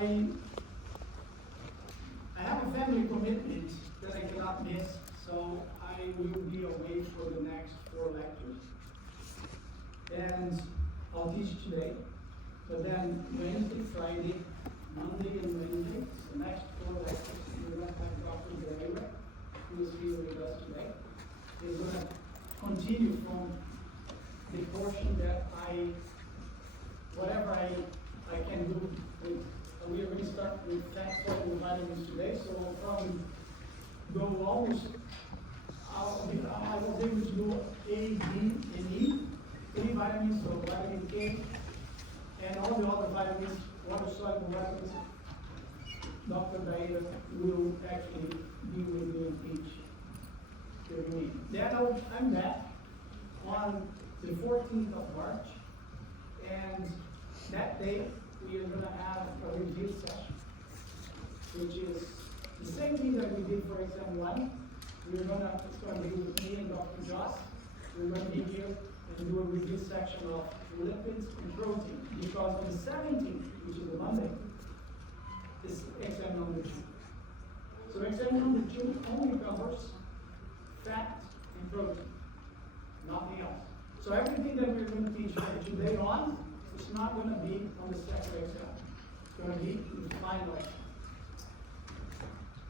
I have a family commitment that I cannot miss, so I will be away for the next 4 lectures. And I'll teach today, but then Wednesday, Friday, Monday and Wednesday, the next 4 lectures, we're going to have Dr. Guerrero, who is here with us today. He's going to continue from the portion that whatever I can do with. We are going to start with fat soluble vitamins today, so I'll probably go almost, I was able to do A, D, and E, 3 vitamins, so vitamin K, and all the other vitamins, water soluble vitamins. Dr. Daida will actually be with me and teach every week. Then I'm back on the 14th of March, and that day we are going to have a review session, which is the same thing that we did for exam 1. It's going to be with me and Dr. Joss. We're going to be here and do a review section of lipids and protein, because on the 17th, which is a Monday, is exam number 2. So exam number 2 only covers fat and protein, nothing else. So everything that we're going to teach from today on, it's not going to be on the second exam. It's going to be in the final exam.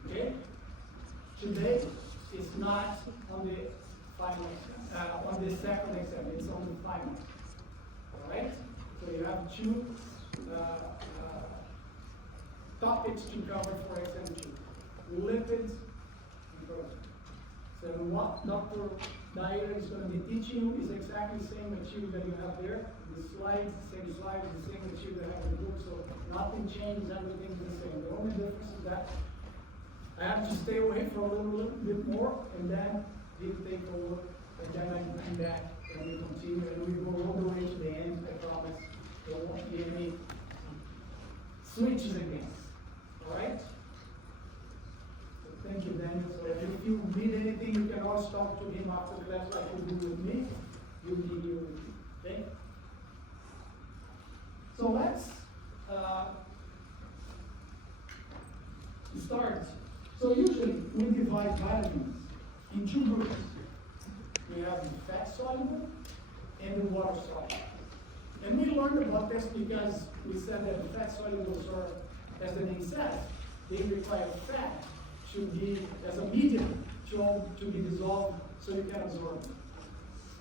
Okay? Today is not on the final exam, on the second exam. It's on the final. All right? So you have 2 topics to cover for exam 2: lipids and protein. So what Dr. Dyer is going to be teaching you is exactly the same material that you have there. The slides, the same material that I have in the book, so nothing changes, everything's the same. The only difference is that I have to stay away for a little bit more, and then he'll take over, and then I can come back, and we continue, and we go all the way to the end, I promise. There won't be any switches again. Alright? Thank you, Daniel. So if you need anything, you can always talk to him after class like you do with me. He'll be here with you. Okay? So let's start. So usually we divide vitamins in 2 groups. We have the fat soluble and the water soluble. And we learned about this because we said that the fat solubles are, as the name says, they require fat to be as a medium to be dissolved so you can absorb it.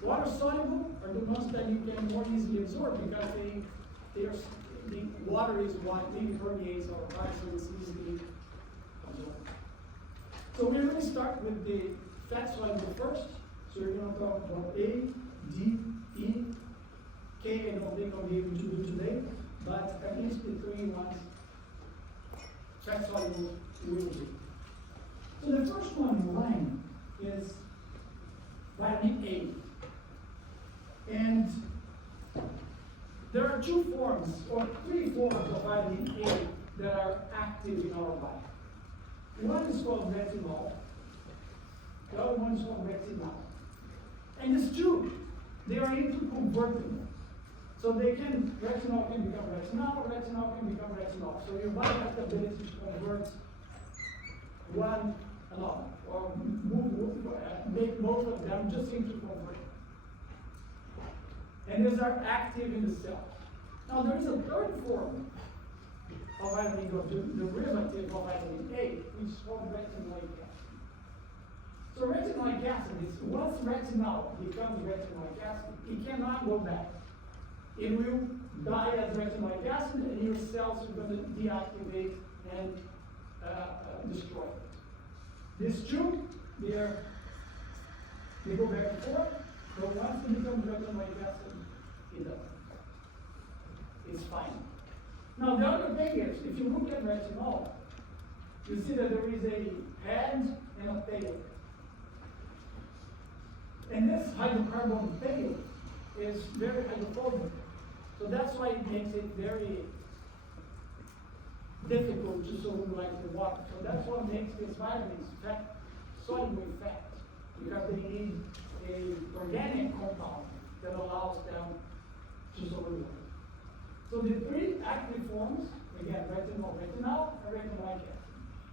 Water soluble are the ones that you can more easily absorb because the water is what really permeates our body, so it's easily absorbed. So we're going to start with the fat soluble first. So we're going to talk about A, D, E, K. I don't think I'll be able to do today, but at least the 3 ones fat soluble will be. So the first one in line is vitamin A. And there are 2 forms, or 3 forms of vitamin A that are active in our body. One is called retinol, the other one is called retinol. And these 2, they are interconvertible. So retinol can become retinol, retinol can become retinol. So your body has the ability to convert one another, or make both of them just into convert. And these are active in the cell. Now there is a 3rd form of vitamin A, the derivative of vitamin A, which is called retinoic acid. So retinoic acid is, once retinol becomes retinoic acid, it cannot go back. It will die as retinoic acid, and your cells are going to deactivate and destroy it. These 2, they go back and forth, but once it becomes retinoic acid, it doesn't. It's fine. Now the other thing is, if you look at retinol, you see that there is a head and a tail. And this hydrocarbon tail is very hydrophobic. So that's why it makes it very difficult to solubilize the water. So that's what makes these vitamins soluble in fat, because they need an organic compound that allows them to solubilize. So the 3 active forms Again, retinol, and retinoic acid.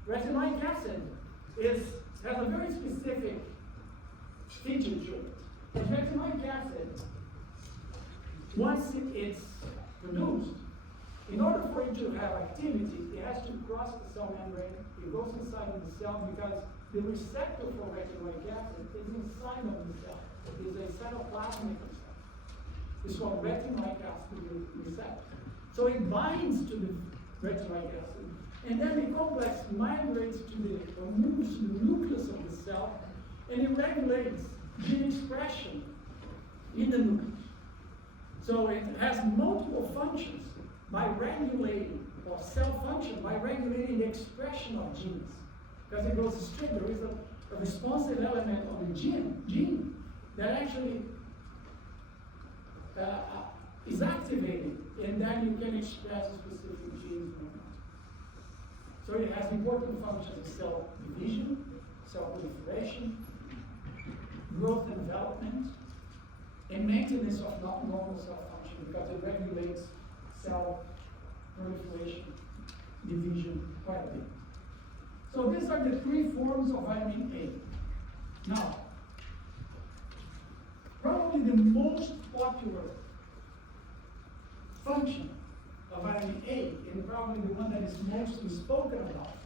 Retinoic acid has a very specific feature to it. The retinoic acid, once it's produced, in order for it to have activity, it has to cross the cell membrane. It goes inside of the cell because the receptor for retinoic acid is inside of the cell. It is a cytoplasmic receptor. It's called retinoic acid receptor. So it binds to the retinoic acid, and then the complex migrates or moves to the nucleus of the cell, and it regulates gene expression in the nucleus. So it has multiple functions by regulating, or cell function, by regulating the expression of genes. Because it goes straight, there is a responsive element of the gene that actually is activated, and then you can express specific genes. So it has important functions of cell division, cell proliferation, growth and development, and maintenance of normal cell function, because it regulates cell proliferation, division quite a bit. So these are the three forms of vitamin A. Now, probably the most popular function of vitamin A, and probably the one that is mostly spoken about,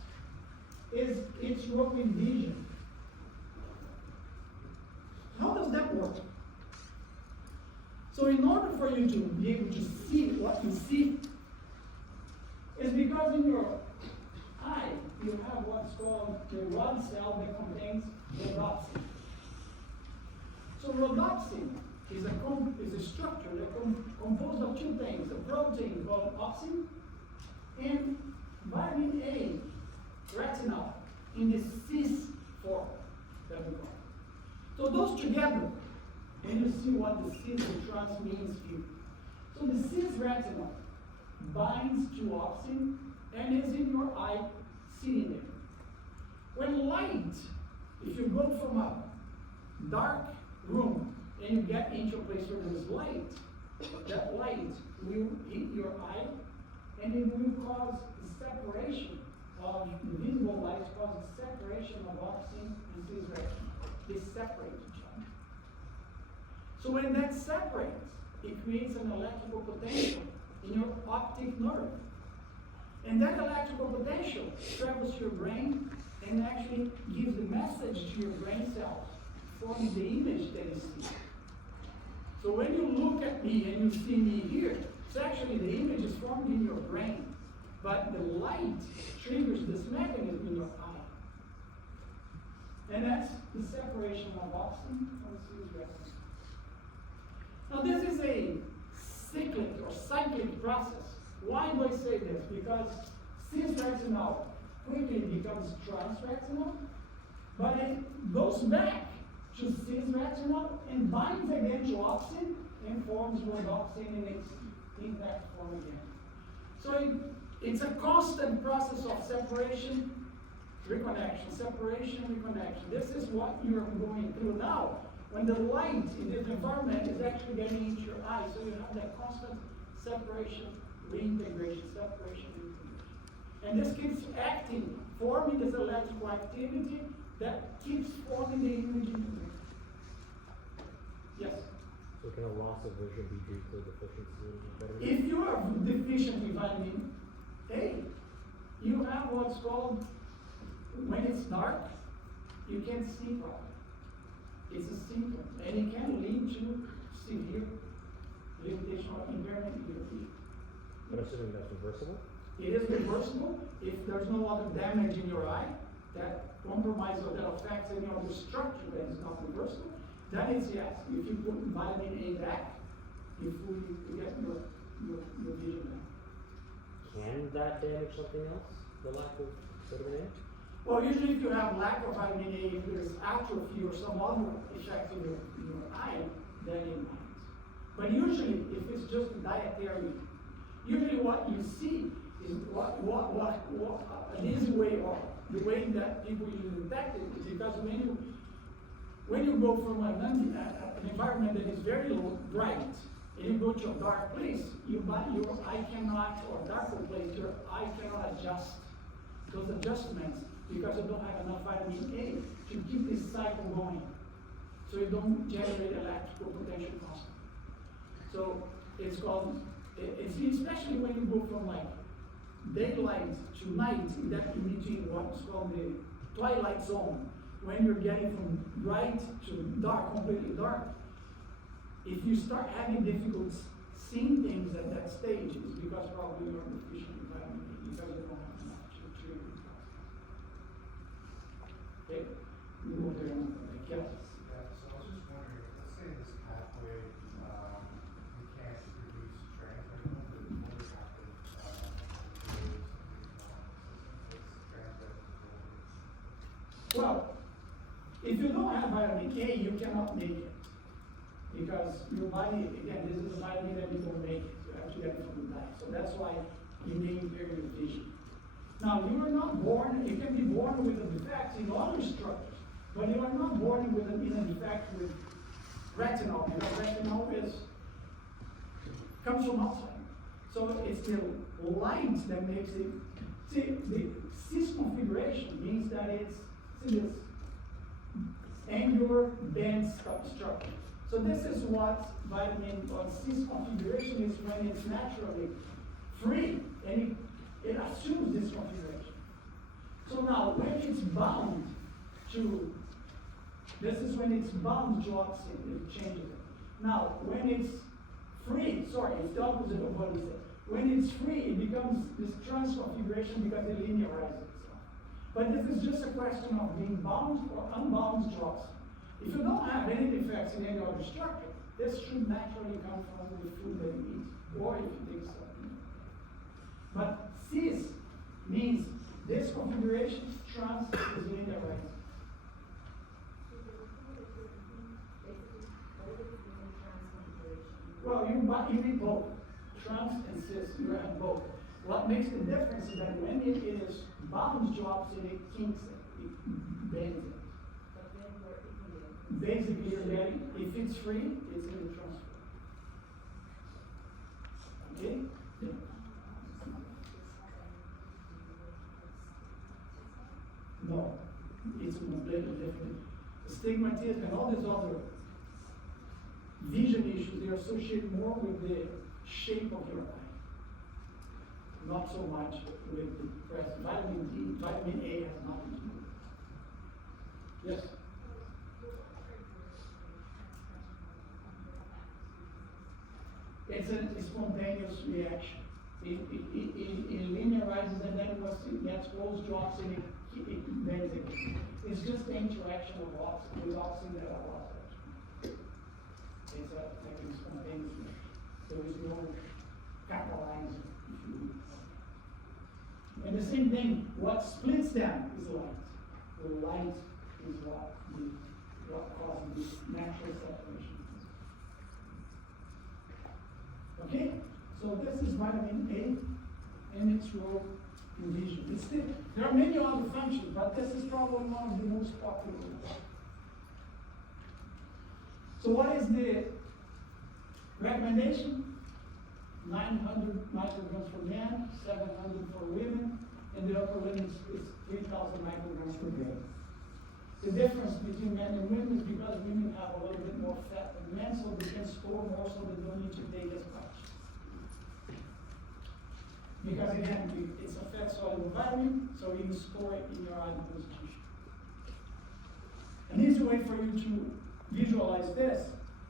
is its role in vision. How does that work? So in order for you to be able to see what you see, is because in your eye, you have what's called the rod cell that contains rhodopsin. So rhodopsin is a structure that composed of two things, a protein called opsin and vitamin A, retinol, in the cis form that we call. So those together, and you see what the cis and trans means here. So the cis retinol binds to opsin and is in your eye sitting there. When light, if you go from a dark room and you get into a place where there's light, that light will hit your eye and it will cause the separation of the visible light, causes separation of opsin and cis retinol. They separate each other. So when that separates, it creates an electrical potential in your optic nerve. And that electrical potential travels to your brain and actually gives the message to your brain cells, forming the image that you see. So when you look at me and you see me here, it's actually the image is formed in your brain. But the light triggers this mechanism in your eye. And that's the separation of opsin from cis retinol. Now this is a cyclic process. Why do I say this? Because cis retinol quickly becomes trans retinol, but it goes back to cis retinol and binds again to opsin and forms rhodopsin in its intact form again. So it's a constant process of separation, reconnection, separation, reconnection. This is what you're going through now. When the light in this environment is actually getting into your eye, so you have that constant separation, reintegration, separation, reintegration. And this keeps acting, forming this electrical activity that keeps forming the image in the brain. Yes? So can a loss of vision be due to deficiency in vitamin A? If you are deficient in vitamin A, you have what's called, when it's dark, you can't see properly. It's a symptom, and it can lead to severe limitation or impairment in your vision. But assuming that's reversible? It is reversible if there's no other damage in your eye that compromises or that affects any other structure that is not reversible. Then it's yes. If you put vitamin A back, you get your vision back. Can that damage something else? The lack of vitamin A? Well, usually if you have lack of vitamin A, if there's atrophy or some other effect in your eye, then it might. But usually, if it's just dietary, usually what you see is an easy way, or the way that people usually detect it, is because when you go from an environment that is very bright and you go to a dark place, your eye cannot, or darker place, your eye cannot adjust those adjustments because you don't have enough vitamin A to keep this cycle going. So you don't generate electrical potential constant. So it's called, it's especially when you go from like daylight to night, that in between what's called the twilight zone, when you're getting from bright to dark, completely dark. If you start having difficulty seeing things at that stage, it's because probably you're deficient in vitamin D, because you don't have enough to treat it. Okay? We go there and like, yes. Yeah, so I was just wondering, let's say this pathway, we can't reduce trans hormones, but what would happen, Well, if you don't have vitamin A, you cannot make it. Because your body, again, this is a vitamin that you don't make it. You have to get it from the diet. So that's why you need period vision. Now, you are not born, you can be born with a defect in other structures, but you are not born with in a defect with retinol, because retinol comes from outside. So it's the light that makes it. See, the cis configuration means that it's, see this, angular, dense structure. So this is what vitamin or cis configuration is when it's naturally free, and it assumes this configuration. So now, when it's bound to, this is when it's bound to oxygen, it changes it. Now, when it's free, sorry, it's the opposite of what we said. When it's free, it becomes this trans configuration because it linearizes itself. But this is just a question of being bound or unbound to oxygen. If you don't have any defects in any other structure, this should naturally come from the food that you eat, or if you take something. But cis means this configuration, trans is linearized. Well, you need both. Trans and cis, you have both. What makes the difference is that when it is bound to oxygen, it kinks it, it bends it. Basically, you're getting, if it's free, it's in the transfer. Okay? Yeah. No, it's completely different. Astigmatism and all these other vision issues, they are associated more with the shape of your eye. Not so much with the present. Vitamin D, vitamin A has nothing to do with it. Yes? It's a spontaneous reaction. It linearizes, and then once it gets close to oxygen, it bends again. It's just the interaction of oxygen with oxygen that allows it. It's a spontaneous reaction. There is no catalyzer, if you will. And the same thing, what splits them is light. The light is what causes this natural separation. Okay? So this is vitamin A and its role in vision. There are many other functions, but this is probably one of the most popular ones. So what is the recommendation? 900 micrograms for men, 700 for women, and the upper limit is 3,000 micrograms per gram. The difference between men and women is because women have a little bit more fat than men, so they can store more, so they don't need to take as much. Because again, it's a fat-soluble vitamin, so you store it in your adipose tissue. An easy way for you to visualize this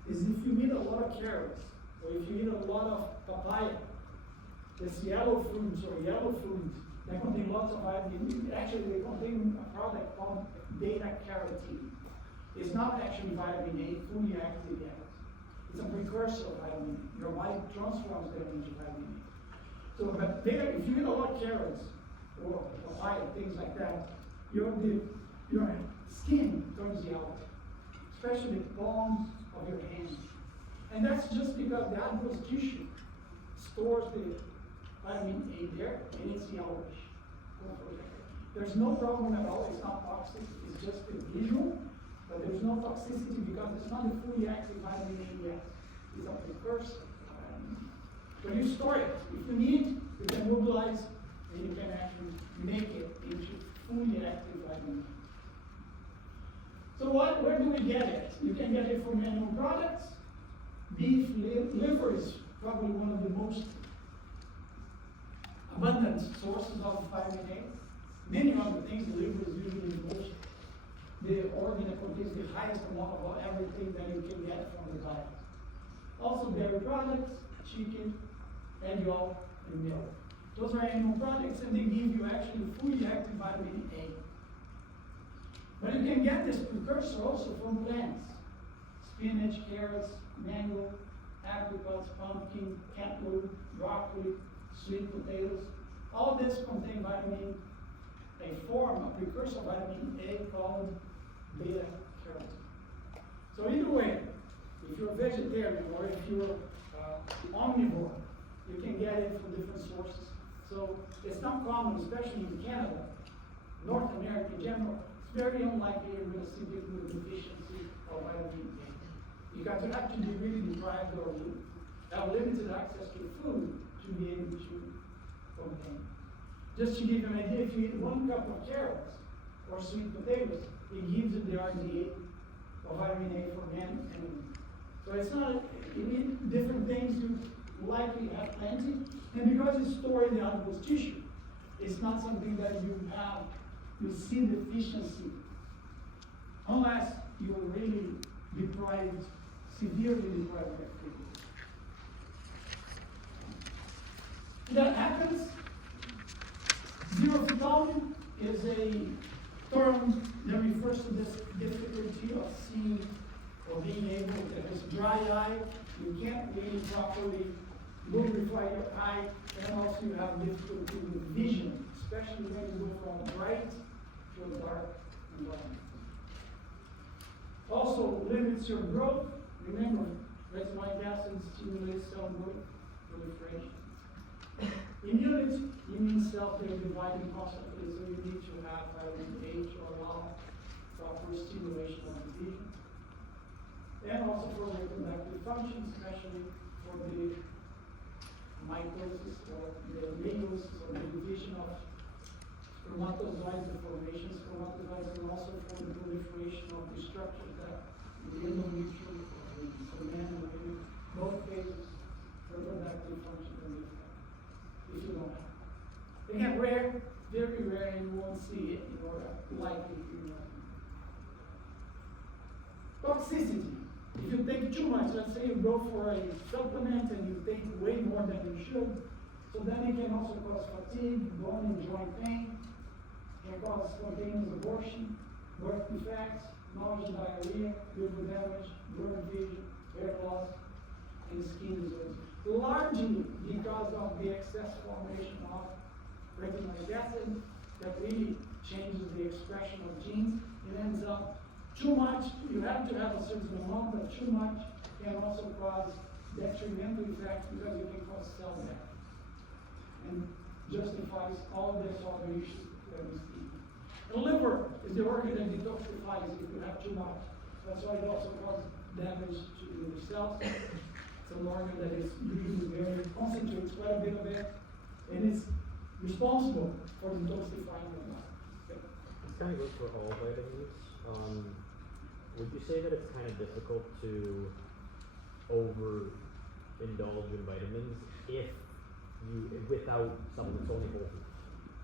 is if you eat a lot of carrots, or if you eat a lot of papaya, this yellow fruits or yellow foods that contain lots of vitamin. Actually, they contain a product called beta-carotene. It's not actually vitamin A, fully active yet. It's a precursor of vitamin A. Your body transforms them into vitamin A. So, but there, if you eat a lot of carrots or papaya, things like that, your skin turns yellow, especially the palms of your hands. And that's just because the adipose tissue stores the vitamin A there, and it's yellowish. There's no problem at all. It's not toxic. It's just a visual, but there's no toxicity because it's not a fully active vitamin A yet. It's a precursor. But you store it. If you need, you can mobilize, and you can actually make it into fully active vitamin A. So where do we get it? You can get it from animal products. Beef liver is probably one of the most abundant sources of vitamin A. Many other things, the liver is usually the organ that contains the highest amount of everything that you can get from the diet. Also dairy products, chicken, egg yolk, and milk. Those are animal products, and they give you actually fully active vitamin A. But you can get this precursor also from plants. Spinach, carrots, mango, apricots, pumpkin, cantaloupe, broccoli, sweet potatoes. All this contain vitamin A, a form, a precursor vitamin A called beta-carotene. So either way, if you're a vegetarian or if you're omnivore, you can get it from different sources. So it's not common, especially in Canada, North America in general. It's very unlikely you're going to see people with deficiency of vitamin A. Because you have to be really deprived or have limited access to food to be able to obtain. Just to give you an idea, if you eat 1 cup of carrots or sweet potatoes, it gives you the RDA of vitamin A for men and women. So it's not, you need different things, you likely have plenty, and because it's stored in the adipose tissue, it's not something that you see deficiency, unless you're really deprived, severely deprived of activity. That happens. Xerophthalmia is a term that refers to this difficulty of seeing or being able, if it's dry eye, you can't really properly lubrify your eye, and also you have difficulty with vision, especially when you go from bright to a dark environment. Also limits your growth. Remember, retinoic acid stimulates cell growth, proliferation. Immunity, immune cells, they're dividing constantly, so you need to have vitamin A to allow proper stimulation of the vision. And also for reproductive function, especially for the mitosis or the meiosis or the division of spermatozoids, the formation of spermatozoids, and also for the proliferation of the structures that the endometrium, so men and women, both cases, reproductive function can be affected if you don't have it. Again, rare, very rare, and you won't see it in your likely toxicity. If you take too much, let's say you go for a supplement and you take way more than you should, so then it can also cause fatigue, bone and joint pain, can cause spontaneous abortion, birth defects, nausea, diarrhea, liver damage, blurred vision, hair loss, and skin disorders. Largely because of the excess formation of retinoic acid that really changes the expression of genes. It ends up too much, you have to have a certain amount, but too much can also cause detrimental effects because it can cause cell death and justifies all these other issues that we see. The liver is the organ that detoxifies if you have too much. That's why it also causes damage to the liver cells. It's an organ that is usually very concentrates quite a bit of it, and it's responsible for detoxifying the body. This kind of goes for all vitamins. Would you say that it's kind of difficult to overindulge in vitamins without supplements, only whole foods?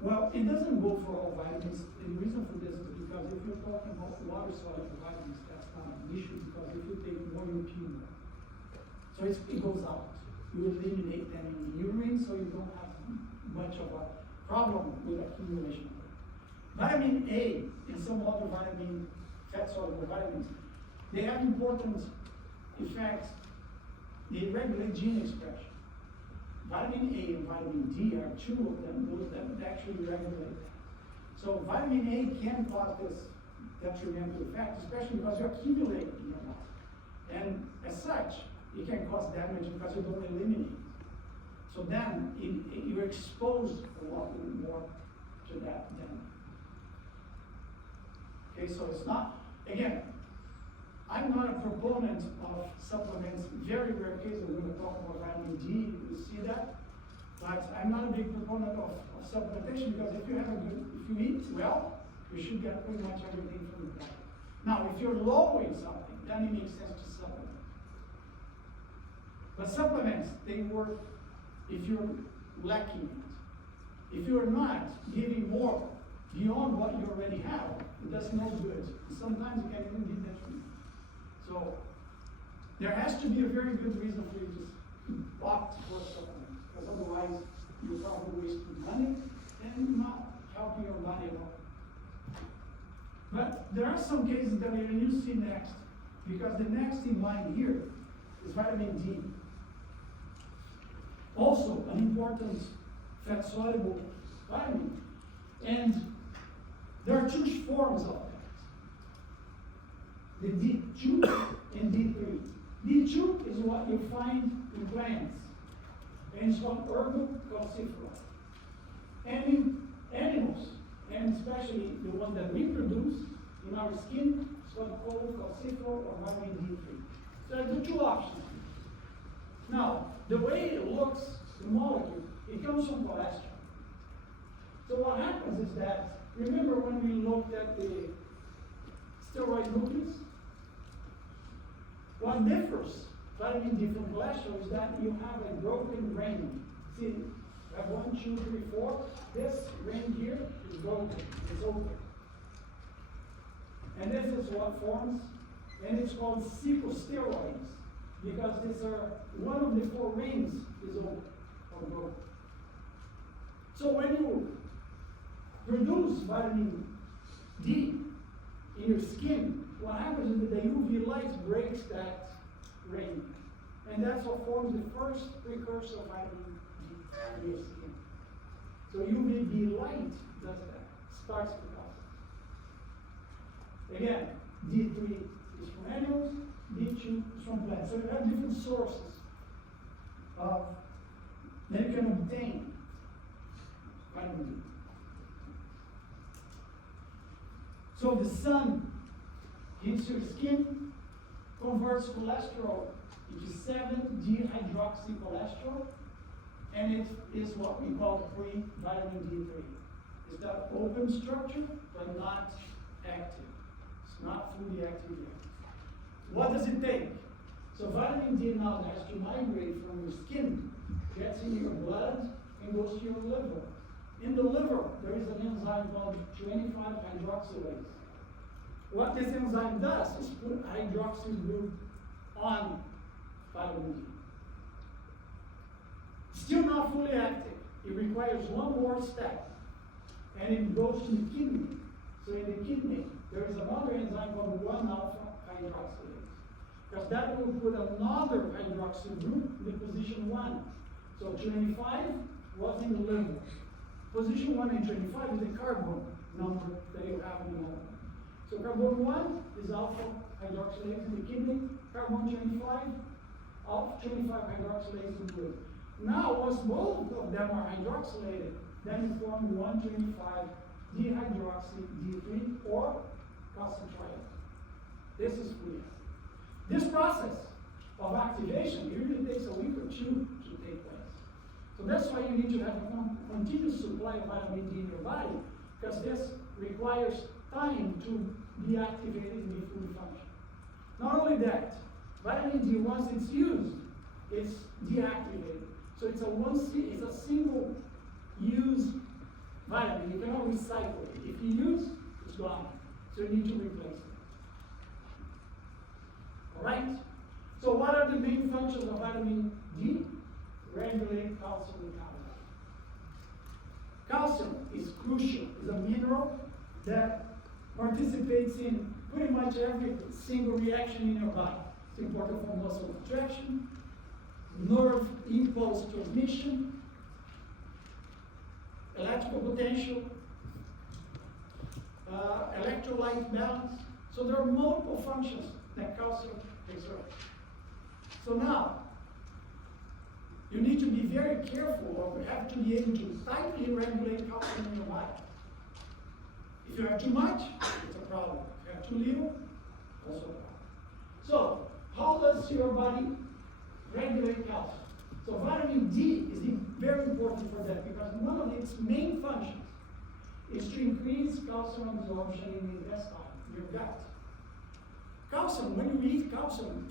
Well, it doesn't go for all vitamins. The reason for this is because if you're talking about water-soluble vitamins, that's not an issue because if you take more, you accumulate. So it goes out. You eliminate them in the urine, so you don't have much of a problem with accumulation. Vitamin A and some other fat-soluble vitamins, they have important effects. They regulate gene expression. Vitamin A and vitamin D are two of them, those that actually regulate. So vitamin A can cause this detrimental effect, especially because you accumulate in your body. And as such, it can cause damage because you don't eliminate it. So then you're exposed a lot more to that then. Okay, so it's not, again, I'm not a proponent of supplements. Very rare case, we're gonna talk about vitamin D, you see that. But I'm not a big proponent of supplementation because if you eat well, you should get pretty much everything from the diet. Now, if you're low in something, then it makes sense to supplement. But supplements, they work if you're lacking it. If you're not giving more beyond what you already have, it does no good. Sometimes it can even be detrimental. So, there has to be a very good reason for you to opt for supplements, because otherwise you're probably wasting money and not helping your body at all. But there are some cases that we're going to see next, because the next in line here is vitamin D. Also, an important fat-soluble vitamin. And there are two forms of that. The D2 and D3. D2 is what you find in plants, and it's called herbocalciferol. And in animals, and especially the one that we produce in our skin, it's called cholecalciferol or vitamin D3. So there are two options. Now, the way it looks, the molecule, it comes from cholesterol. So what happens is that, remember when we looked at the steroid nucleus? What differs vitamin D from cholesterol is that you have a broken ring. See, you have 1, 2, 3, 4. This ring here is broken, it's open. And this is what forms, and it's called steroids, because these are, one of the 4 rings is open or broken. So when you produce vitamin D in your skin, what happens is that the UV light breaks that ring. And that's what forms the first precursor of vitamin D in your skin. So UVB light does that, starts the process. Again, D3 is from animals, D2 is from plants. So you have different sources of that you can obtain vitamin D. So the sun hits your skin, converts cholesterol into 7-dehydroxycholesterol, and it is what we call free vitamin D3. It's that open structure, but not active. It's not fully active yet. What does it take? So vitamin D now has to migrate from your skin, gets in your blood, and goes to your liver. In the liver, there is an enzyme called 25-hydroxylase. What this enzyme does is put hydroxyl group on vitamin D. Still not fully active. It requires one more step, and it goes to the kidney. So in the kidney, there is another enzyme called 1-alpha-hydroxylase, because that will put another hydroxyl group in the position 1. So 25 was in the liver. Position 1 and 25 is the carbon number that you have in the liver. So carbon 1 is alpha hydroxylase in the kidney, carbon 25, alpha 25 hydroxylase in the liver. Now, once both of them are hydroxylated, then you form 125 dehydroxy D3 or calcium triate. This is free. This process of activation usually takes a week or 2 to take place. So that's why you need to have a continuous supply of vitamin D in your body, because this requires time to be activated and be fully functional. Not only that, vitamin D, once it's used, it's deactivated. So it's a single use vitamin. You cannot recycle it. If you use, it's gone. So you need to replace it. Alright? So what are the main functions of vitamin D? Regulate calcium metabolism. Calcium is crucial. It's a mineral that participates in pretty much every single reaction in your body. It's important for muscle contraction, nerve impulse transmission, electrical potential, electrolyte balance. So there are multiple functions that calcium exerts. So now, you need to be very careful, or you have to be able to tightly regulate calcium in your body. If you have too much, it's a problem. If you have too little, also a problem. So, how does your body regulate calcium? So vitamin D is very important for that because one of its main functions is to increase calcium absorption in the intestine, your gut. Calcium, when you eat calcium,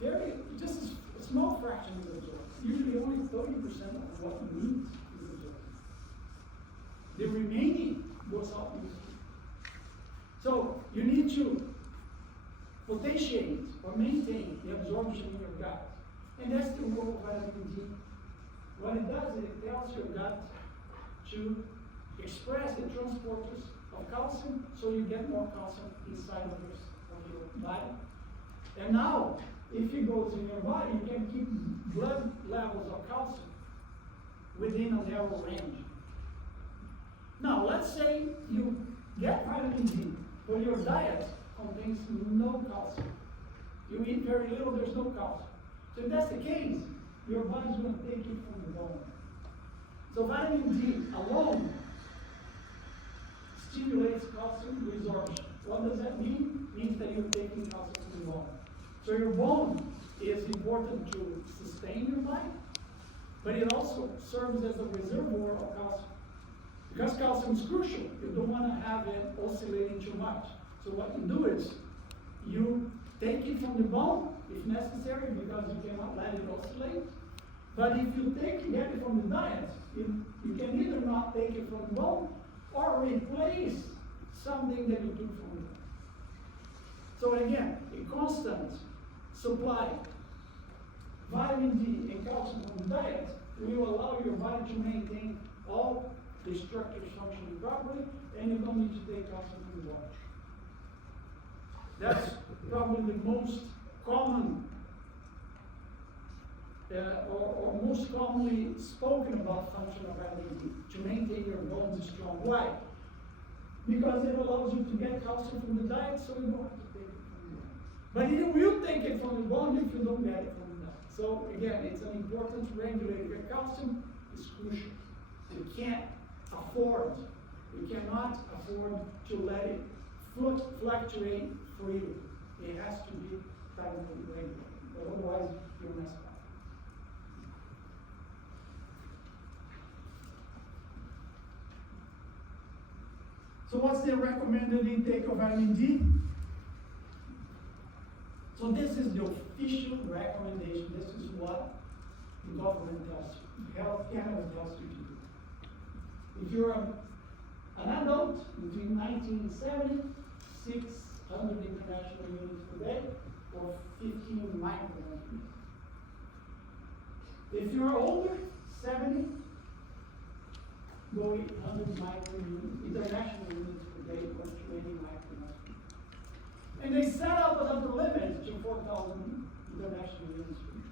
just a small fraction is absorbed. Usually only 30% of what you eat is absorbed. The remaining goes out in the food. So you need to potentiate or maintain the absorption in your gut. And that's the role of vitamin D. What it does is it tells your gut to express the transporters of calcium so you get more calcium inside of your body. And now, if it goes in your body, you can keep blood levels of calcium within a narrow range. Now, let's say you get vitamin D, but your diet contains no calcium. You eat very little, there's no calcium. So if that's the case, your body's going to take it from the bone. So vitamin D alone stimulates calcium resorption. What does that mean? It means that you're taking calcium from the bone. So your bone is important to sustain your body, but it also serves as a reservoir of calcium. Because calcium is crucial, you don't want to have it oscillating too much. So what you do is, you take it from the bone, if necessary, because you cannot let it oscillate. But if you get it from the diet, you can either not take it from the bone, or replace something that you took from the bone. So again, a constant supply vitamin D and calcium from the diet will allow your body to maintain all the structures functioning properly, and you don't need to take calcium from the bone. That's probably the most common or most commonly spoken about function of vitamin D, to maintain your bones strong. Why? Because it allows you to get calcium from the diet, so you don't have to take it from the bone. But you will take it from the bone if you don't get it from the diet. So again, it's an important regulator. Your calcium is crucial. You can't afford, you cannot afford to let it fluctuate freely. It has to be tightly regulated. Otherwise, you'll mess up. So what's the recommended intake of vitamin D? So this is the official recommendation. This is what the government tells you. Health Canada tells you to do. If you're an adult between 1970, 600 international units per day, or 15 micrograms. If you're older, 70, go 800 international units per day, or 20 micrograms. And they set up an upper limit to 4,000 international units per day.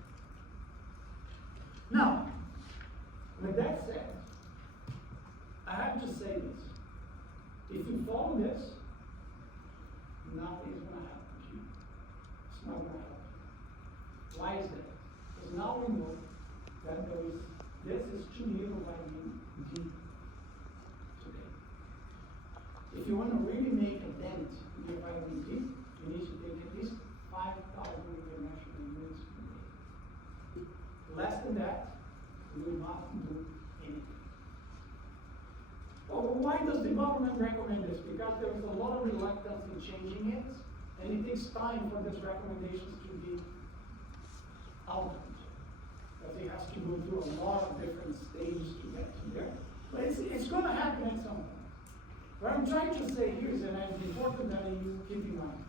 Now, with that said, I have to say this. If you follow this, nothing is going to happen to you. It's not going to happen. Why is that? Because now we know that this is too little vitamin D today. If you want to really make a dent in your vitamin D, you need to take at least 5,000 international units per day. Less than that, you will not do anything. Well, why does the government recommend this? Because there is a lot of reluctance in changing it, and it takes time for these recommendations to be altered. Because it has to go through a lot of different stages to get to there. But it's going to happen at some point. What I'm trying to say here is, and it's important that you keep in mind.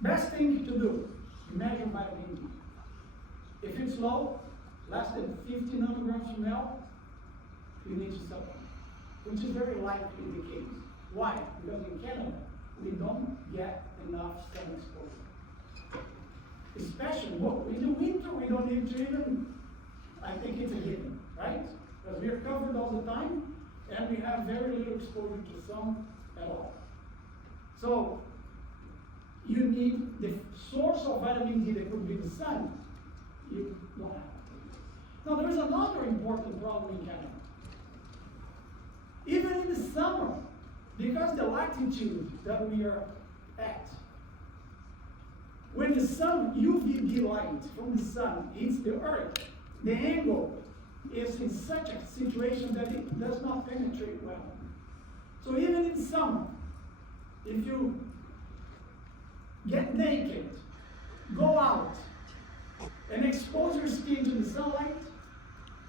Best thing to do, measure vitamin D. If it's low, less than 50 nanograms per ml, you need to supplement, which is very likely the case. Why? Because in Canada, we don't get enough sun exposure. Especially, in the winter, we don't need to even, I think it's a given, right? Because we are covered all the time, and we have very little exposure to sun at all. So, you need the source of vitamin D that could be the sun. You don't have it. Now, there is another important problem in Canada. Even in the summer, because the latitude that we are at, When the sun, UVB light from the sun hits the earth, the angle is in such a situation that it does not penetrate well. So even in summer, if you get naked, go out, and expose your skin to the sunlight,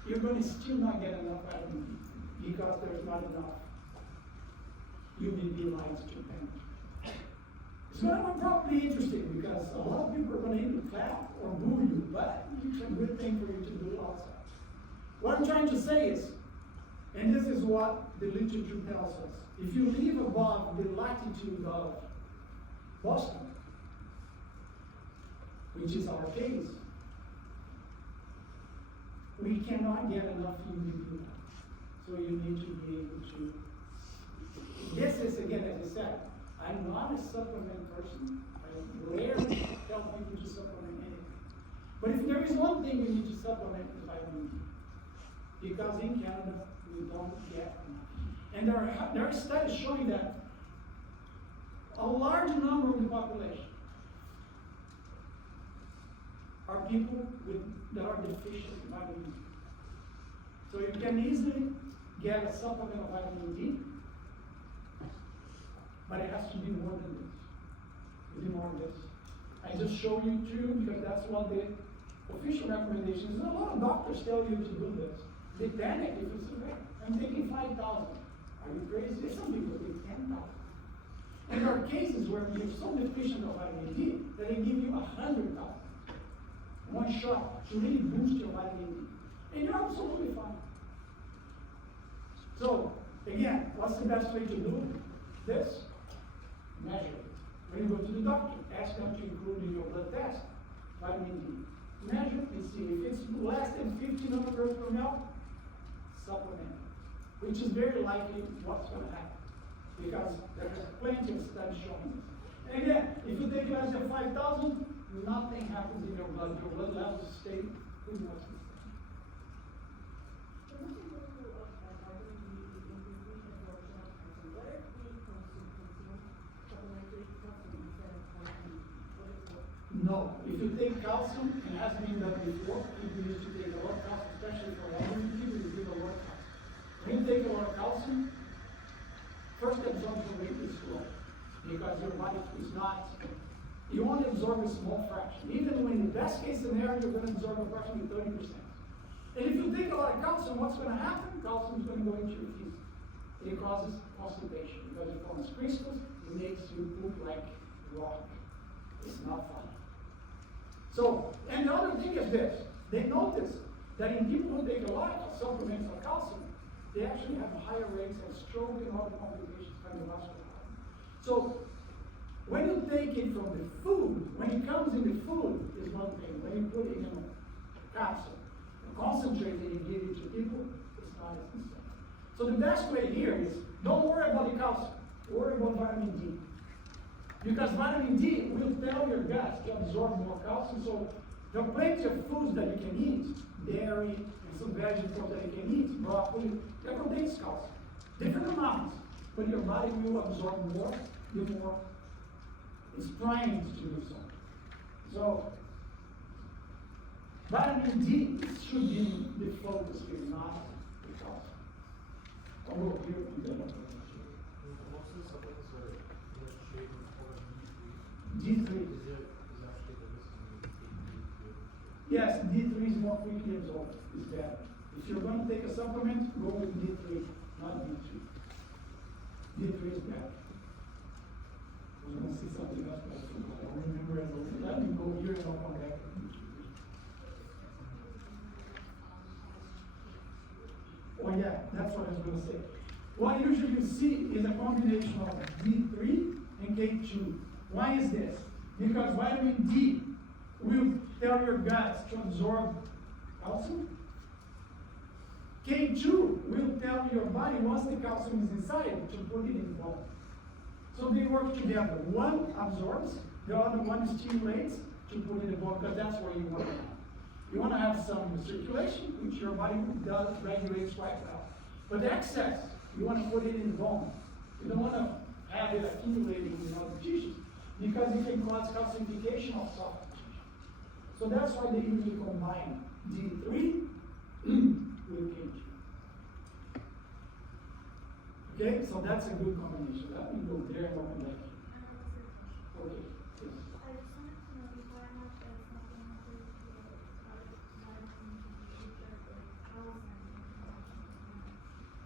you're going to still not get enough vitamin D because there's not enough UVB light to penetrate. It's going to be probably interesting because a lot of people are going to either clap or boo you, but it's a good thing for you to do it outside. What I'm trying to say is, and this is what the literature tells us, if you live above the latitude of Boston, which is our case, we cannot get enough UVB. So you need to be able to. This is, again, as I said, I'm not a supplement person. I rarely tell people to supplement anything. But if there is one thing we need to supplement, is vitamin D. Because in Canada, we don't get enough. And there are studies showing that a large number of the population are people that are deficient in vitamin D. So you can easily get a supplement of vitamin D, but it has to be more than this. It's more than this. I just show you two because that's what the official recommendation is. A lot of doctors tell you to do this. They panic if it's severe. I'm taking 5,000. Are you crazy? Some people take 10,000. And there are cases where you're so deficient of vitamin D that they give you 100,000. One shot to really boost your vitamin D. And you're absolutely fine. So, again, what's the best way to do this? Measure it. When you go to the doctor, ask them to include in your blood test vitamin D. Measure and see. If it's less than 50 nanograms per ml, supplement. Which is very likely what's going to happen. Because there's plenty of studies showing this. And again, if you take less than 5,000, nothing happens in your blood. Your blood levels stay pretty much the same. No, if you take calcium, and it has been done before, people used to take a lot of calcium, especially for elderly people, you give a lot of calcium. When you take a lot of calcium, first absorption rate is slow, because your body is not, you only absorb a small fraction. Even when the best case scenario, you're going to absorb approximately 30%. And if you take a lot of calcium, what's going to happen? Calcium is going to go into your feces. It causes constipation, because it forms crystals, it makes you look like rock. It's not fun. So, and the other thing is this, they notice that in people who take a lot of supplements of calcium, they actually have higher rates of stroke and other complications, cardiovascular. So, when you take it from the food, when it comes in the food, is one thing. When you put it in a capsule, concentrate it and give it to people, it's not as insane. So the best way here is, don't worry about the calcium, worry about vitamin D. Because vitamin D will tell your gut to absorb more calcium, so there are plenty of foods that you can eat, dairy, and some vegetables that you can eat, broccoli, that contains calcium. Different amounts, but your body will absorb more, the more it's primed to do so. So, vitamin D should be the focus here, not the calcium. Although here we don't. D3. Yes, D3 is more quickly absorbed. It's better. If you're going to take a supplement, go with D3, not D2. D3 is better. I was going to say something else, but I don't remember it. Let me go here and I'll come back. Oh yeah, that's what I was going to say. What usually you see is a combination of D3 and K2. Why is this? Because vitamin D will tell your gut to absorb calcium. K2 will tell your body, once the calcium is inside, to put it in the bone. So they work together. One absorbs, the other one stimulates to put in the bone, because that's where you want to have. You want to have some circulation, which your body does regulates quite well. But the excess, you want to put it in the bone. You don't want to have it accumulating in other tissues. because it can cause calcification of soft tissue. So that's why they usually combine D3 with K2. Okay, so that's a good combination. Let me go there and open that. Okay. Yes. I just wanted to know before I have something to do with vitamin D, which are like 1,000.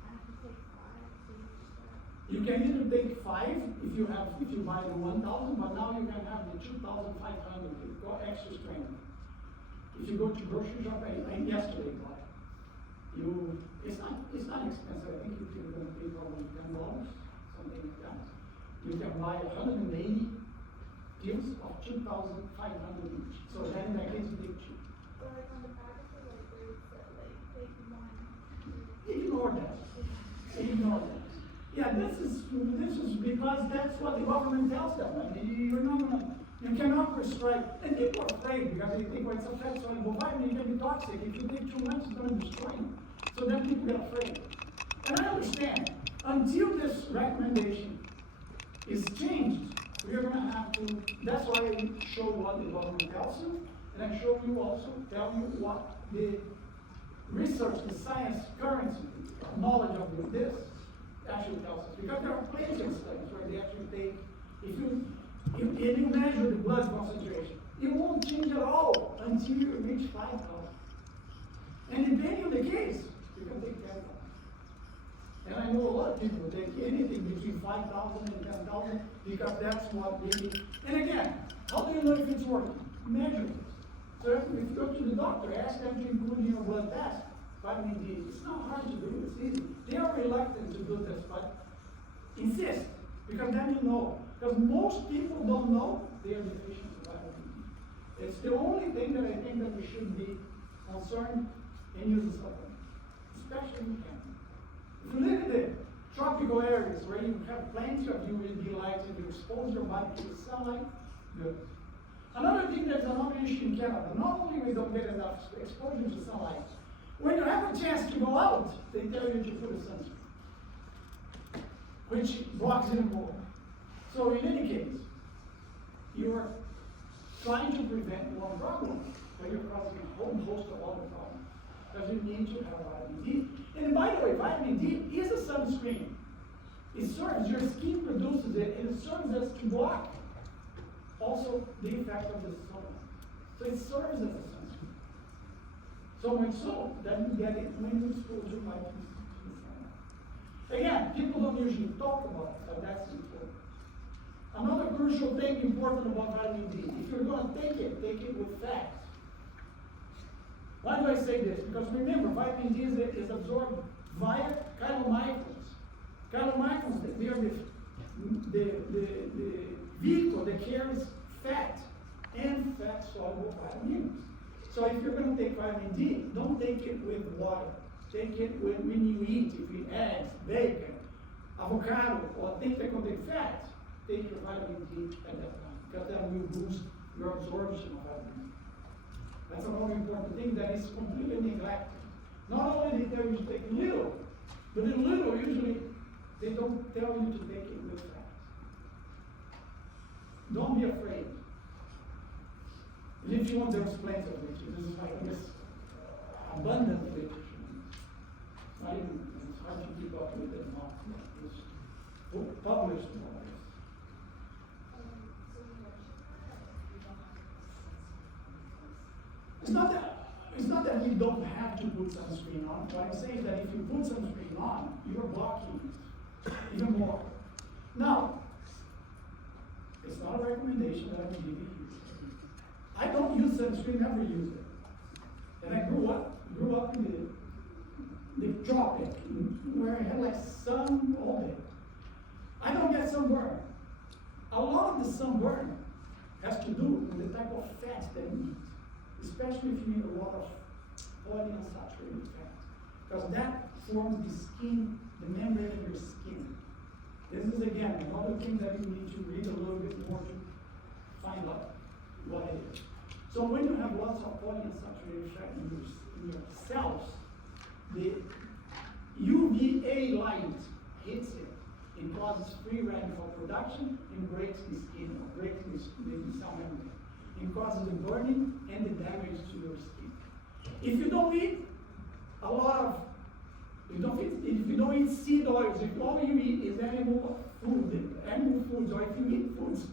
I have to take 5 to reach that. You can either take 5 if you buy the 1,000, but now you can have the 2,500. You've got extra strength. If you go to grocery shop, I yesterday bought it. It's not expensive. I think you're going to pay probably $10, something like that. You can buy 180 pills of 2,500 each. So then that is big cheap. Or like on the back of the where it said like take 1. Ignore that. Ignore that. Yeah, this is because that's what the government tells them. I mean, you cannot prescribe. And people are afraid because they think, well, it's a fat soluble vitamin, it can be toxic. If you take too much, it's going to destroy you. So then people get afraid. And I understand, until this recommendation is changed, we are going to have to, that's why I show what the government tells you, and I show you also, tell you what the research, the science, current knowledge of this actually tells us. Because there are plenty of studies where they actually take, if you measure the blood concentration, it won't change at all until you reach 5,000. And depending on the case, you can take 10,000. And I know a lot of people take anything between 5,000 and 10,000 because that's what really. And again, how do you know if it's working? Measure it. So if you go to the doctor, ask them to include in your blood test vitamin D. It's not hard to do, it's easy. They are reluctant to do this, but insist, because then you know. Because most people don't know they are deficient in vitamin D. It's the only thing that I think that we should be concerned and use a supplement, especially in Canada. If you live in the tropical areas where you have plenty of UV light and you expose your body to the sunlight, good. Another thing that's another issue in Canada, not only we don't get enough exposure to sunlight, when you have a chance to go out, they tell you to put a sunscreen, which blocks it more. So in any case, you're trying to prevent one problem, but you're causing a whole host of other problems. Because you need to have vitamin D. And by the way, vitamin D is a sunscreen. It serves, your skin produces it, and it serves as to block also the effect of the sun. So it serves as a sunscreen. So much so that you get it when you expose your light to the sun. Again, people don't usually talk about it, but that's important. Another crucial thing important about vitamin D, if you're going to take it with facts. Why do I say this? Because remember, vitamin D is absorbed via chylomicrons. Chylomicrons, they are the vehicle that carries fat and fat-soluble vitamins. So if you're going to take vitamin D, don't take it with water. Take it when you eat. If you eat eggs, bacon, avocado, or things that contain fat, take your vitamin D at that time, because that will boost your absorption of vitamin D. That's another important thing that is completely neglected. Not only they tell you to take little, but in little, usually, they don't tell you to take it with fat. Don't be afraid. And if you want, there's plenty of literature. This is like this abundant literature. It's not even, it's hard to keep up with it now. It's published more. It's not that we don't have to put sunscreen on. What I'm saying is that if you put sunscreen on, you're blocking it even more. Now, it's not a recommendation that I'm giving you. I don't use sunscreen, never use it. And I grew up in the tropic, where I had like sun all day. I don't get sunburn. A lot of the sunburn has to do with the type of fats that you eat. Especially if you eat a lot of polyunsaturated fat. Because that forms the skin, the membrane of your skin. This is again another thing that you need to read a little bit more to find out what it is. So when you have lots of polyunsaturated fat in your cells, the UVA light hits it It causes free radical production and breaks the skin, or breaks the cell membrane. It causes the burning and the damage to your skin. If you don't eat a lot of, if you don't eat seed oils, if all you eat is animal foods, or if you eat foods,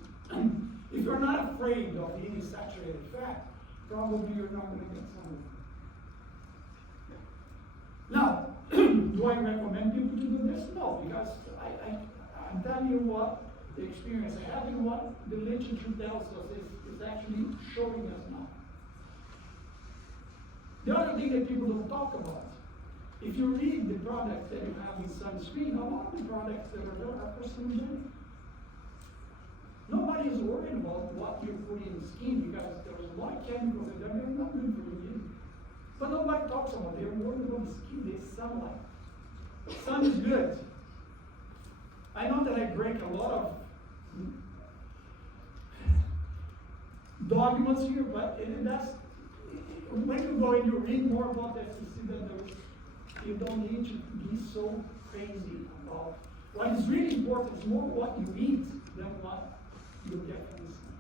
if you're not afraid of eating saturated fat, probably you're not going to get some of it. Now, do I recommend people to do this? No, because I'm telling you what the experience I have and what the literature tells us is actually showing us now. The other thing that people don't talk about, if you read the products that you have in sunscreen, a lot of the products that are there are carcinogenic. Nobody is worried about what you put in the skin because there's a lot of chemicals in there that are not good for you. But nobody talks about it. They're worried about the skin, the sunlight. Sun is good. I know that I break a lot of dogmas here, but that's when you go and you read more about this, you see that you don't need to be so crazy about what is really important is more what you eat than what you get from the sun.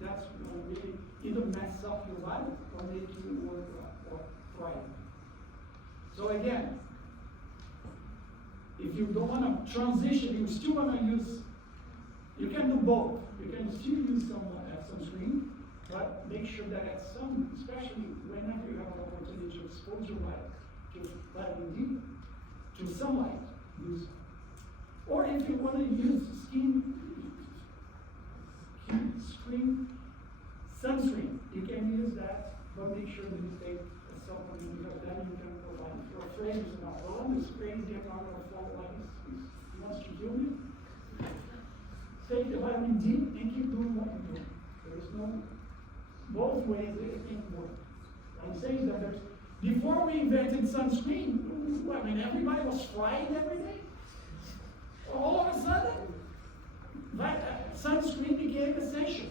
That's going to really either mess up your body or make you work or thrive. So again, if you don't want to transition, you still want to use, you can do both. You can still use some sunscreen, but make sure that at some, especially whenever you have an opportunity to expose your body to vitamin D, to sunlight, use. Or if you want to use sunscreen, you can use that, but make sure that you take a supplement because then you can provide. If you're afraid it's not wrong, it's crazy, I'm not going to fall like this, he wants to kill you. Take the vitamin D and keep doing what you're doing. There is no, both ways it can work. What I'm saying is that before we invented sunscreen, I mean, everybody was frying every day. All of a sudden, sunscreen became essential.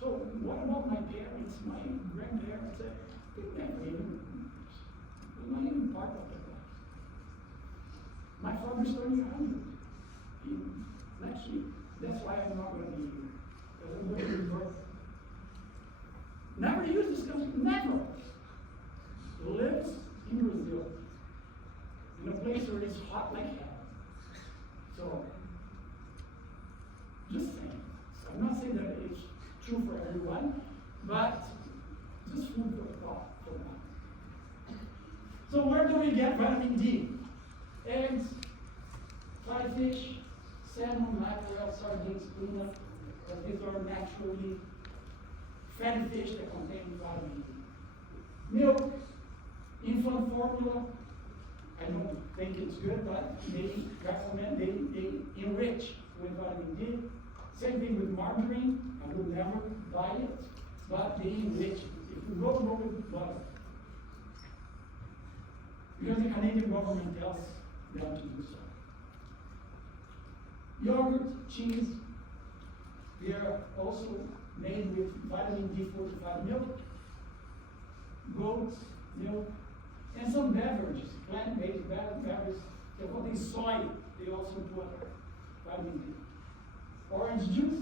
So what about my parents, my grandparents? They never even, they're not even part of the class. My father's turning 100 next week. That's why I'm not going to be here. Because I'm going to be birth. Never used this sunscreen, never. Lives in Brazil, in a place where it's hot like hell. So, just saying. I'm not saying that it's true for everyone, but just food for thought for now. So where do we get vitamin D? Eggs, fried fish, salmon, mackerel, sardines, tuna, because these are naturally fatty fish that contain vitamin D. Milk, infant formula, I don't think it's good, but they recommend, they enrich with vitamin D. Same thing with margarine. I would never buy it, but they enrich it. If you go with butter, because the Canadian government tells them to do so. Yogurt, cheese, they are also made with vitamin D fortified milk, goat milk, and some beverages, plant-based beverages. They put in soy, they also put vitamin D. Orange juice,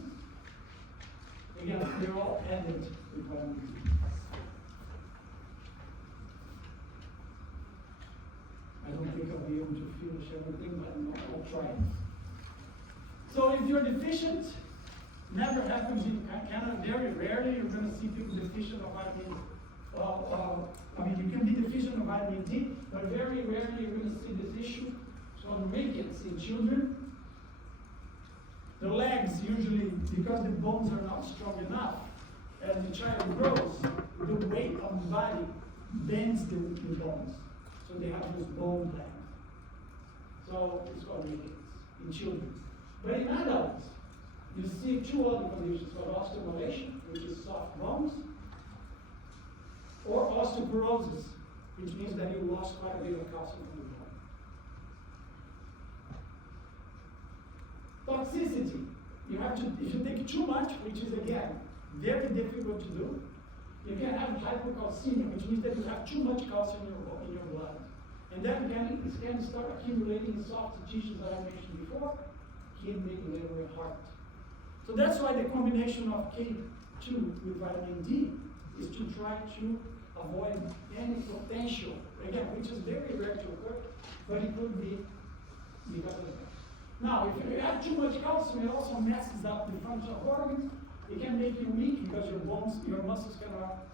again, they're all added with vitamin D. I don't think I'll be able to finish everything, but I'll try. So if you're deficient, never happens in Canada, very rarely you're going to see people deficient of vitamin you can be deficient of vitamin D, but very rarely you're going to see this issue. So on rickets in children, the legs usually, because the bones are not strong enough, as the child grows, the weight of the body bends the bones. So they have this bone bend. So it's called rickets in children. But in adults, you see two other conditions called osteomalacia, which is soft bones, or osteoporosis, which means that you lost quite a bit of calcium from the bone. Toxicity. You have to, if you take too much, which is again very difficult to do, you can have hypocalcemia, which means that you have too much calcium in your blood. And then it can start accumulating in soft tissues that I mentioned before, kidney, liver, and heart. So that's why the combination of K2 with vitamin D is to try to avoid any potential, again, which is very rare to occur, but it could be because of that. Now, if you have too much calcium, it also messes up the function of organs. It can make you weak because your bones, your muscles cannot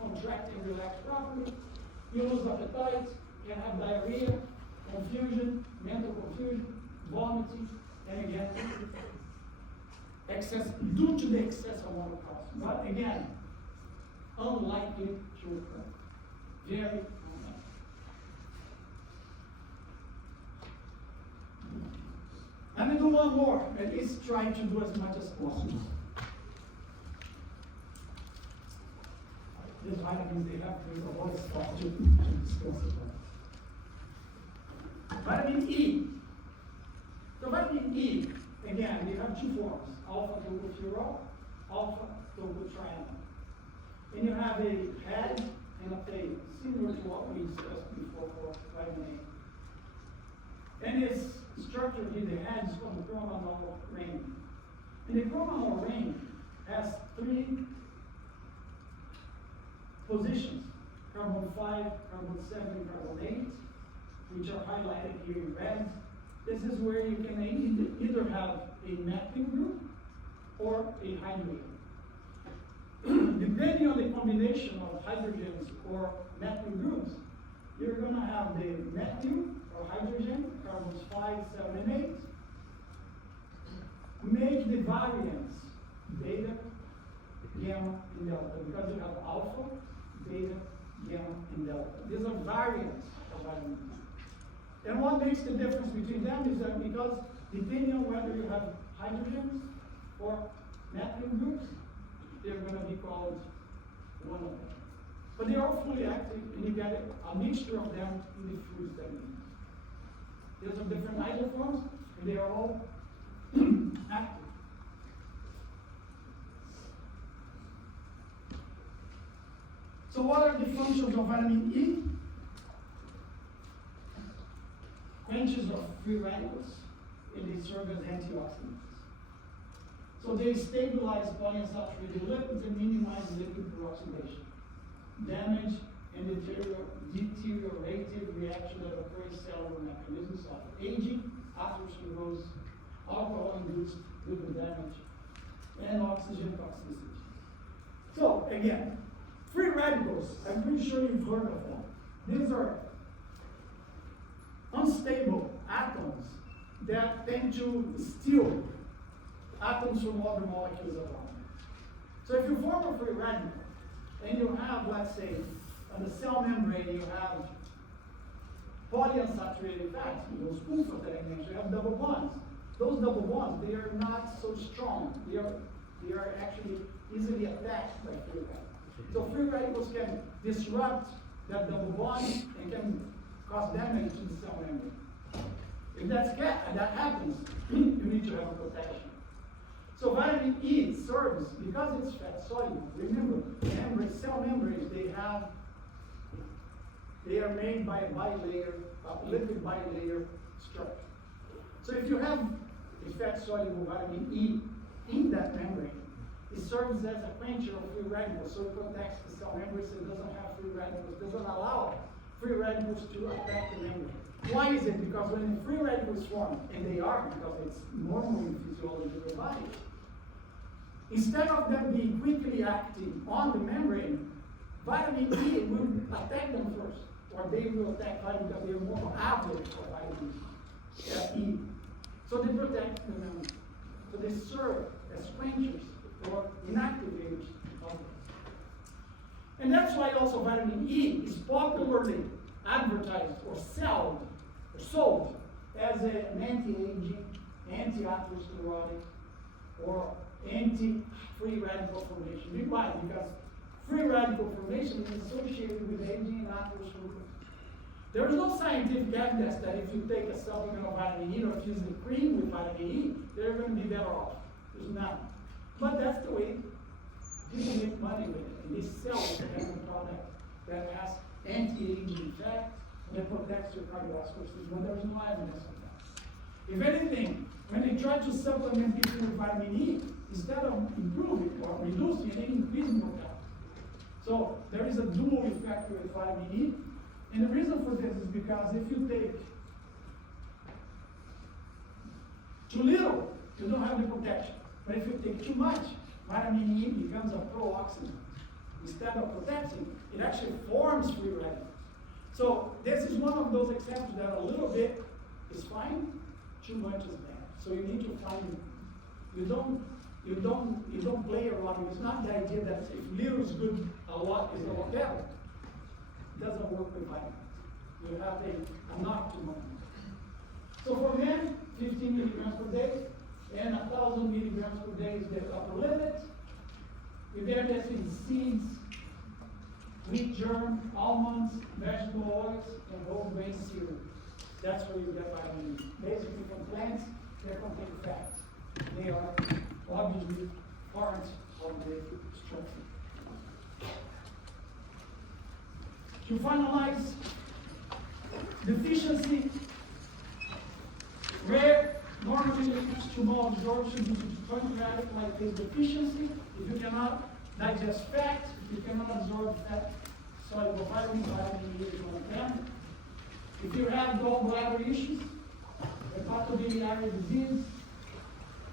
contract and relax properly. You lose appetite, you can have diarrhea, confusion, mental confusion, vomiting, and again, excess, due to the excess amount of calcium. But again, unlikely to occur. Very unlikely. Let me do one more, at least try to do as much as possible. These vitamins, they have there's a lot of stuff to discuss about. Vitamin E. So vitamin E, again, we have two forms, alpha-tocopherol, alpha-tocotrienol. And you have a head and a tail, similar to what we discussed before for vitamin A. And its structure in the head is called the chromatinol ring. And the chromatinol ring has three positions, carbon 5, carbon 7, carbon 8, which are highlighted here in red. This is where you can either have a methyl group or a hydrogen. Depending on the combination of hydrogens or methyl groups, you're going to have the methyl or hydrogen, carbons 5, 7, and 8, make the variants beta, gamma, and delta, because you have alpha, beta, gamma, and delta. These are variants of vitamin D. And what makes the difference between them is that because depending on whether you have hydrogens or methyl groups, they're going to be called one of them. But they are fully active, and you get a mixture of them in the foods that you eat. There's some different isoforms, and they are all active. So what are the functions of vitamin E? Quenches of free radicals, and they serve as antioxidants. So they stabilize polyunsaturated lipids and minimize lipid peroxidation. Damage and deteriorative reaction that occur in cellular mechanisms of aging, atherosclerosis, alcohol-induced liver damage, and oxygen toxicity. So again, free radicals, I'm pretty sure you've heard of them. These are unstable atoms that tend to steal atoms from other molecules around. So if you form a free radical, and you have, let's say, on the cell membrane, you have polyunsaturated fats, those pools that I mentioned, you have double bonds. Those double bonds, they are not so strong. They are actually easily attacked by free radicals. So free radicals can disrupt that double bond and can cause damage to the cell membrane. If that happens, you need to have a protection. So vitamin E serves, because it's fat soluble, remember, cell membranes, they are made by a bilayer, a lipid bilayer structure. So if you have a fat soluble vitamin E in that membrane, it serves as a quencher of free radicals, so it protects the cell membrane so it doesn't have free radicals, doesn't allow free radicals to attack the membrane. Why is it? Because when the free radicals form, and they are because it's normal in physiology of your body, instead of them being quickly acting on the membrane, vitamin E will attack them first, or they will attack vitamin because they are more avid for vitamin E. So they protect the membrane. So they serve as quenchers or inactivators of it. And that's why also vitamin E is popularly advertised or sold as an anti-aging, anti-atherosclerotic, or anti-free radical formation. Why? Because free radical formation is associated with aging and atherosclerosis. There is no scientific evidence that if you take a supplement of vitamin E or if you use a cream with vitamin E, they're going to be better off. There's none. But that's the way people make money with it. And they sell it as a product that has anti-aging effect that protects your cardiovascular system when there's no evidence of that. If anything, when they try to supplement people with vitamin E, instead of improving or reducing, they increase mortality. So there is a dual effect with vitamin E. And the reason for this is because if you take too little, you don't have the protection. But if you take too much, vitamin E becomes a pro-oxidant. Instead of protecting, it actually forms free radicals. So this is one of those examples that a little bit is fine, too much is bad. So you need to find, you don't play around. It's not the idea that if little is good, a lot is a lot better. It doesn't work with vitamins. You have an optimum. So for men, 15 milligrams per day, and 1,000 milligrams per day is the upper limit. We bear this in seeds, wheat germ, almonds, vegetable oils, and whole grain cereal. That's where you get vitamin E. Basically from plants, they contain fats. They are obviously part of the structure. To finalize, deficiency, rare, normally leads to malabsorption due to pancreatic lipase deficiency. If you cannot digest fat, if you cannot absorb fat, soluble vitamins, vitamin E is one of them. If you have gallbladder issues, hepatobiliary disease,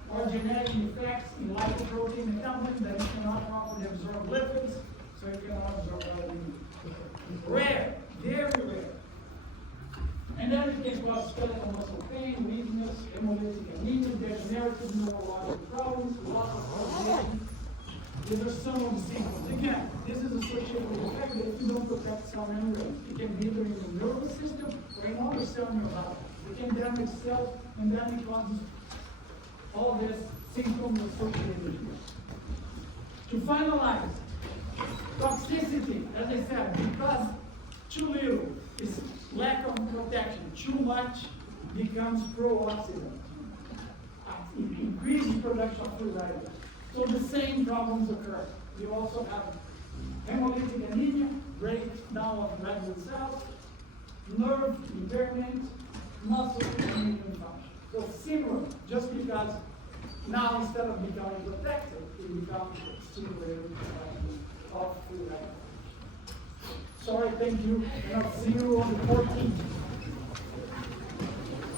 or genetic defects in lipoprotein metabolism that you cannot properly absorb lipids, so you cannot absorb vitamin E. Rare, very rare. And then it can cause skeletal muscle pain, weakness, hemolytic anemia, degenerative neurological problems, loss of coordination. These are some of the symptoms. Again, this is associated with the fact that if you don't protect cell membranes, it can be either in the nervous system or in other cell in your body. It can damage cells, and then it causes all this symptoms associated with it. To finalize, toxicity, as I said, because too little is lack of protection, too much becomes pro-oxidant. It increases production of free radicals. So the same problems occur. You also have hemolytic anemia, breakdown of red blood cells, nerve impairment, muscle and immune function. So similar, just because now instead of becoming protected, it becomes stimulated of free radicals. Sorry, thank you. And I'll see you on the 14th.